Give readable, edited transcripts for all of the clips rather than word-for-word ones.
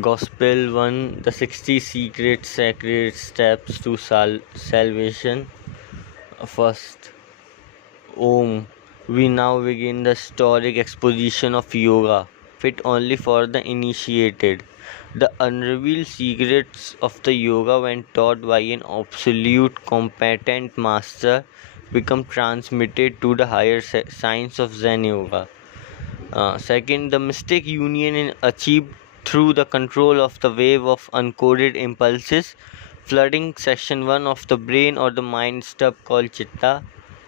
Gospel 1, the 60 secret sacred steps to salvation. First, Om. We now begin the historic exposition of yoga, fit only for the initiated. The unrevealed secrets of the yoga, when taught by an absolute competent master, become transmitted to the higher science of Zen yoga. Second, the mystic union is achieved through the control of the wave of uncoded impulses flooding section 1 of the brain or the mind stub called chitta.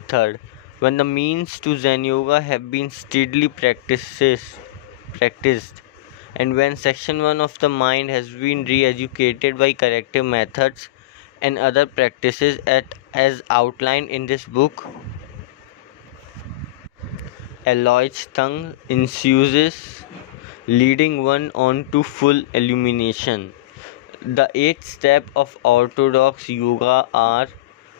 Third, when the means to Zen yoga have been steadily practiced, and when section 1 of the mind has been re-educated by corrective methods and other practices as outlined in this book, Aloy's tongue infuses, leading one on to full illumination. The 8th step of orthodox yoga are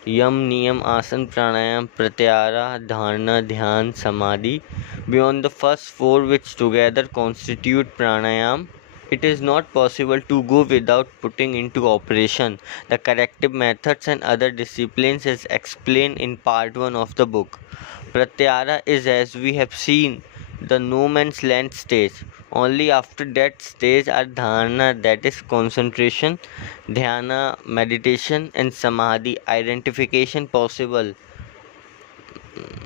Yam, Niyam, Asan, Pranayam, Pratyahara, Dharana, Dhyan, Samadhi. Beyond the first 4, which together constitute pranayam, it is not possible to go without putting into operation the corrective methods and other disciplines as explained in part 1 of the book. Pratyahara is, as we have seen, the no man's land stage. Only after that stage are dharana, that is concentration, dhyana, meditation, and samadhi, identification possible.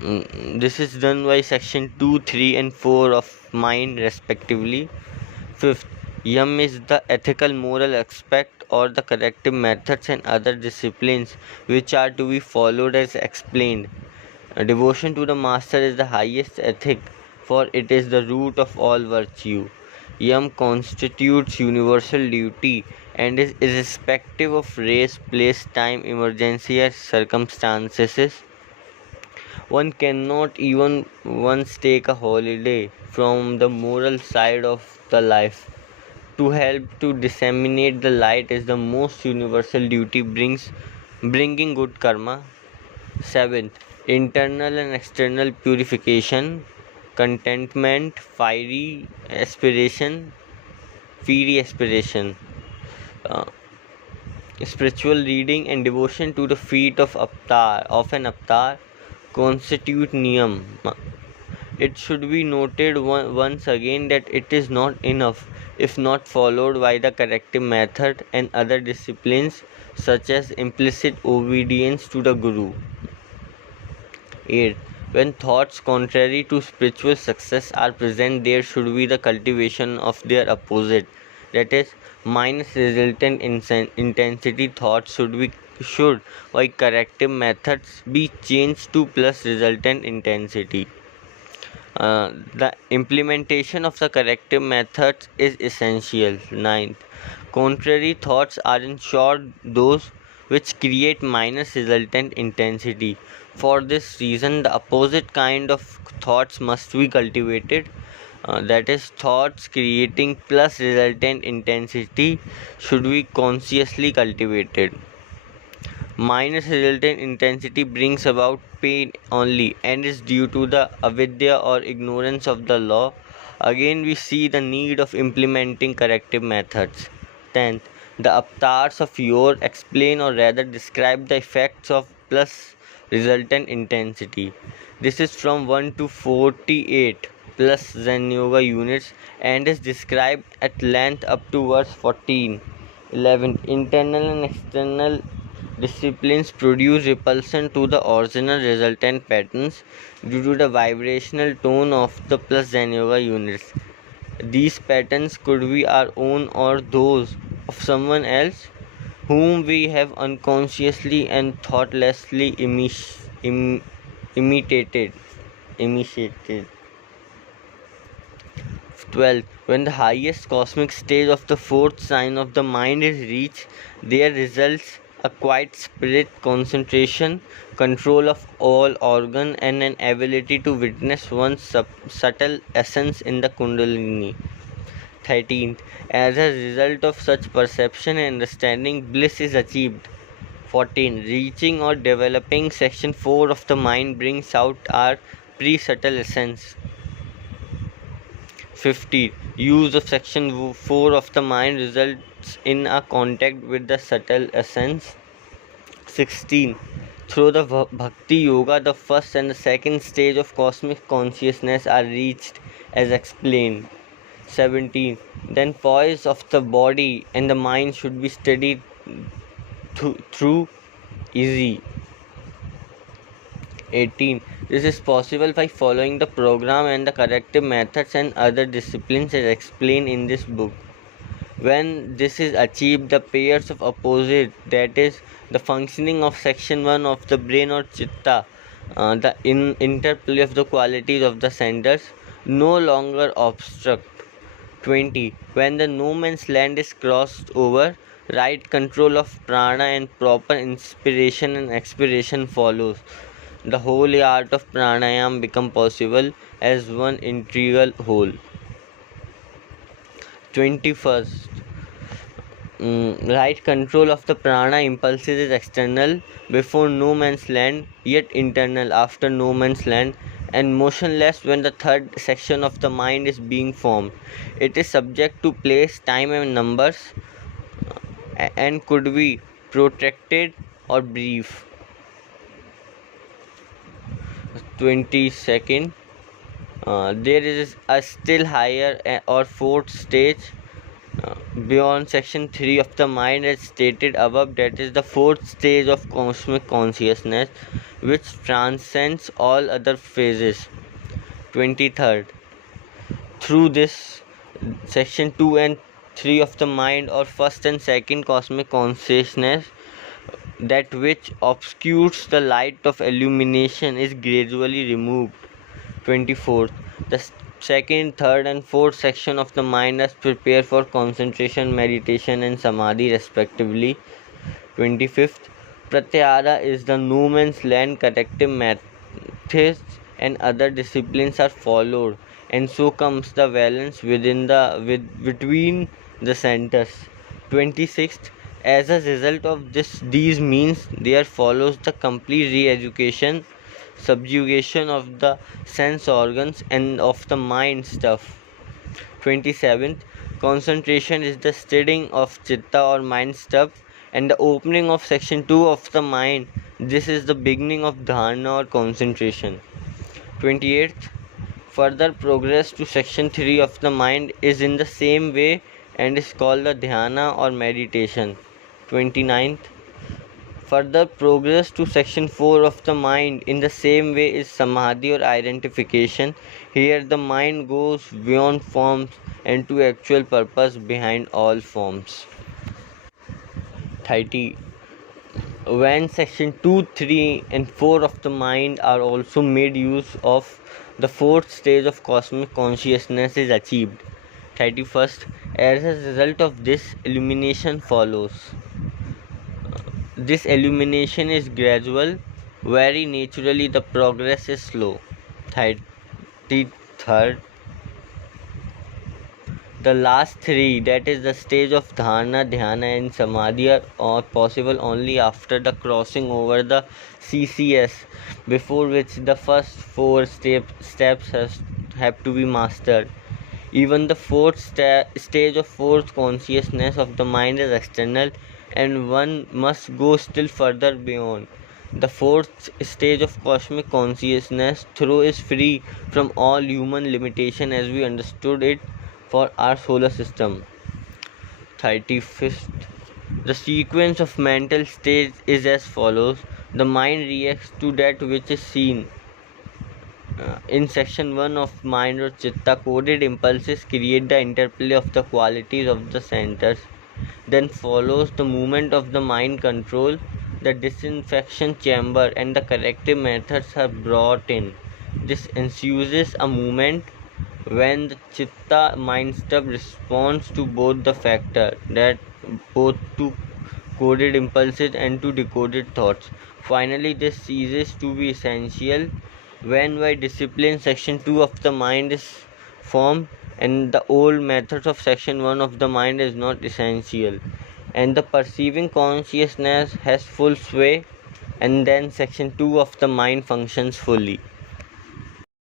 This is done by section 2, 3, and 4 of mind, respectively. Fifth, yam is the ethical moral aspect or the corrective methods and other disciplines which are to be followed as explained. Devotion to the master is the highest ethic, for it is the root of all virtue. Yam constitutes universal duty and is irrespective of race, place, time, emergency, or circumstances. One cannot even once take a holiday from the moral side of the life. To help to disseminate the light is the most universal duty, bringing good karma. 7th, internal and external purification, contentment, fiery aspiration, uh, spiritual reading and devotion to the feet of an avatar constitute niyam. It should be noted once again that it is not enough if not followed by the corrective method and other disciplines such as implicit obedience to the Guru. 8. When thoughts contrary to spiritual success are present, there should be the cultivation of their opposite, that is, minus resultant intensity thoughts should by corrective methods be changed to plus resultant intensity. The implementation of the corrective methods is essential. 9th, contrary thoughts are in short those which create minus resultant intensity. For this reason, the opposite kind of thoughts must be cultivated. That is, thoughts creating plus resultant intensity should be consciously cultivated. Minus resultant intensity brings about pain only and is due to the avidya or ignorance of the law. Again, we see the need of implementing corrective methods. 10th, the avatars of Yor explain or rather describe the effects of plus resultant intensity. This is from 1 to 48 plus Zen Yoga units and is described at length up to verse 14. 11. Internal and external disciplines produce repulsion to the original resultant patterns due to the vibrational tone of the plus Zen Yoga units. These patterns could be our own or those of someone else whom we have unconsciously and thoughtlessly imitated. 12. When the highest cosmic stage of the fourth sign of the mind is reached, there results a quiet spirit concentration, control of all organ, and an ability to witness one's subtle essence in the Kundalini. 13th, as a result of such perception and understanding, bliss is achieved. 14. Reaching or developing section 4 of the mind brings out our pre-subtle essence. 15. Use of section 4 of the mind results in a contact with the subtle essence. 16. Through the Bhakti Yoga, the first and the second stage of cosmic consciousness are reached as explained. 17. Then poise of the body and the mind should be studied through easy. 18. This is possible by following the program and the corrective methods and other disciplines as explained in this book. When this is achieved, the pairs of opposite, that is, the functioning of section 1 of the brain or chitta, the interplay of the qualities of the centers, no longer obstruct. 20. When the no man's land is crossed over, right control of prana and proper inspiration and expiration follows. The whole art of pranayam become possible as one integral whole. 21st. Right control of the prana impulses is external before no man's land, yet internal after no man's land, and motionless when the third section of the mind is being formed. It is subject to place, time, and numbers, and could be protracted or brief. 22nd. There is a still higher or fourth stage beyond section 3 of the mind as stated above, that is the fourth stage of cosmic consciousness which transcends all other phases. 23rd. Through this section 2 and 3 of the mind or first and second cosmic consciousness, that which obscures the light of illumination is gradually removed. 24th. The second, third, and fourth section of the mind is prepared for concentration, meditation, and samadhi respectively. 25th. Pratyahara is the no man's land corrective methods and other disciplines are followed, and so comes the balance between the centers. 26th. As a result of these means, there follows the complete re-education, subjugation of the sense organs and of the mind stuff. 27th. Concentration is the steadying of chitta or mind stuff and the opening of section 2 of the mind. This is the beginning of dharana or concentration. 28th. Further progress to section 3 of the mind is in the same way and is called the dhyana or meditation. 29th. Further progress to section 4 of the mind in the same way is samadhi or identification. Here the mind goes beyond forms and to actual purpose behind all forms. 30. When section 2, 3 and 4 of the mind are also made use of, the fourth stage of cosmic consciousness is achieved. 31st. As a result of this, illumination follows. This illumination is gradual, very naturally the progress is slow. 33rd. The last three, that is the stage of dharana, dhyana and samadhi, are possible only after the crossing over the CCS, before which the first four steps have to be mastered. Even the fourth stage of fourth consciousness of the mind is external, and one must go still further beyond. The fourth stage of cosmic consciousness, though is free from all human limitation as we understood it for our solar system. 35th. The sequence of mental states is as follows. The mind reacts to that which is seen. In section 1 of mind or chitta, coded impulses create the interplay of the qualities of the centers. Then follows the movement of the mind control. The disinfection chamber and the corrective methods are brought in. This ensues a movement when the chitta mind stuff responds to both the factor, that both to coded impulses and to decoded thoughts. Finally, this ceases to be essential when by discipline section 2 of the mind is formed and the old methods of section 1 of the mind is not essential, and the perceiving consciousness has full sway, and then section 2 of the mind functions fully.